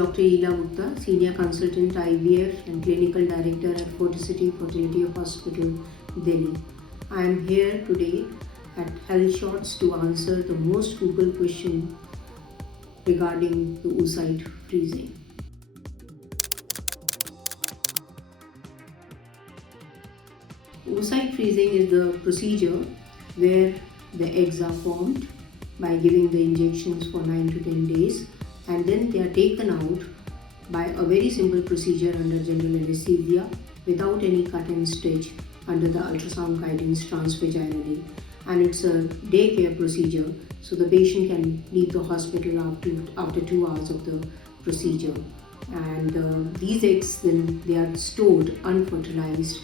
Dr Ila Gupta, Senior Consultant IVF and Clinical Director at Ferticity Fertility Hospital, Delhi. I am here today at Health Shots to answer the most Googled question regarding the oocyte freezing. Oocyte freezing is the procedure where the eggs are formed by giving the injections for 9 to 10 days, and then they are taken out by a very simple procedure under general anesthesia without any cut and stitch under the ultrasound guidance transvaginally. And it's a daycare procedure, so the patient can leave the hospital after 2 hours of the procedure. And these eggs, then they are stored unfertilized,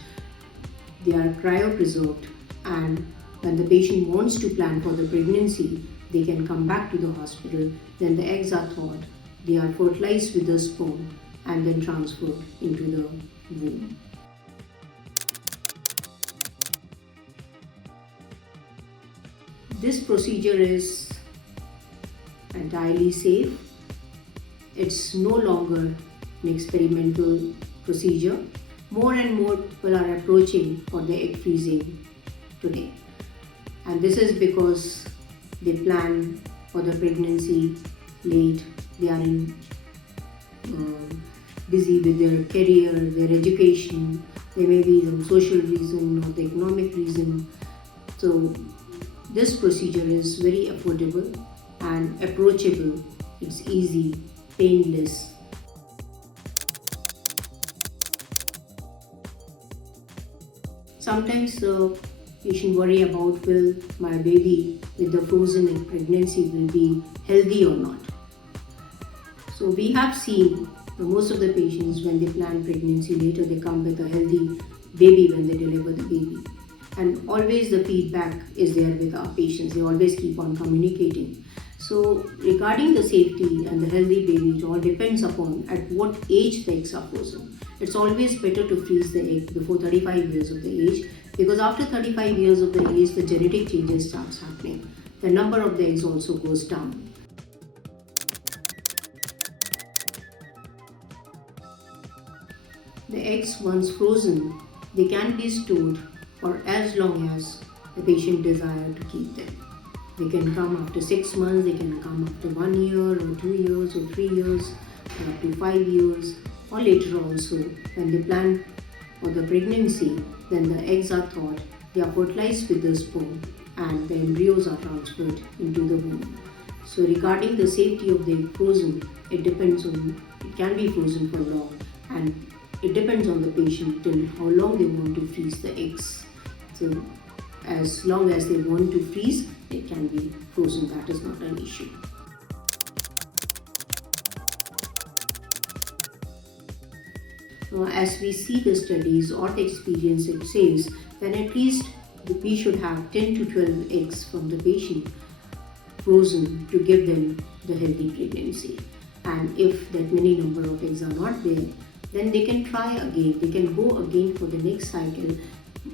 they are cryopreserved, and when the patient wants to plan for the pregnancy, they can come back to the hospital. Then the eggs are thawed, they are fertilized with the sperm and then transferred into the womb. This procedure is entirely safe. It's no longer an experimental procedure. More and more people are approaching for the egg freezing today. And this is because they plan for the pregnancy late, they are busy with their career, their education, there may be some social reason or the economic reason. So this procedure is very affordable and approachable, it's easy, painless. Sometimes the patient worry about, will my baby with the frozen egg pregnancy will be healthy or not. So we have seen most of the patients, when they plan pregnancy later, they come with a healthy baby when they deliver the baby. And always the feedback is there with our patients, they always keep on communicating. So regarding the safety and the healthy baby, it all depends upon at what age the eggs are frozen. It's always better to freeze the egg before 35 years of the age, because after 35 years of the age, the genetic changes starts happening. The number of the eggs also goes down. The eggs, once frozen, they can be stored for as long as the patient desires to keep them. They can come after 6 months, they can come after 1 year or 2 years or 3 years or up to 5 years, or later also when they plan for the pregnancy. Then the eggs are thawed, they are fertilized with the sperm, and the embryos are transferred into the womb. So regarding the safety of the egg frozen, it can be frozen for long, and it depends on the patient till how long they want to freeze the eggs. So as long as they want to freeze, it can be frozen, that is not an issue. As we see the studies or the experience, it says that at least we should have 10 to 12 eggs from the patient frozen to give them the healthy pregnancy. And if that many number of eggs are not there, then they can try again, they can go again for the next cycle.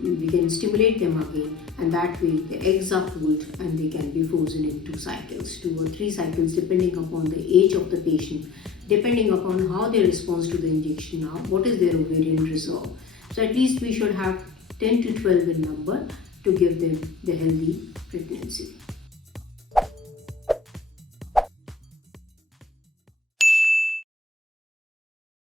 We can stimulate them again, and that way the eggs are cooled and they can be frozen in 2 cycles, 2 or 3 cycles, depending upon the age of the patient, depending upon how they respond to the injection now, what is their ovarian reserve. So at least we should have 10 to 12 in number to give them the healthy pregnancy.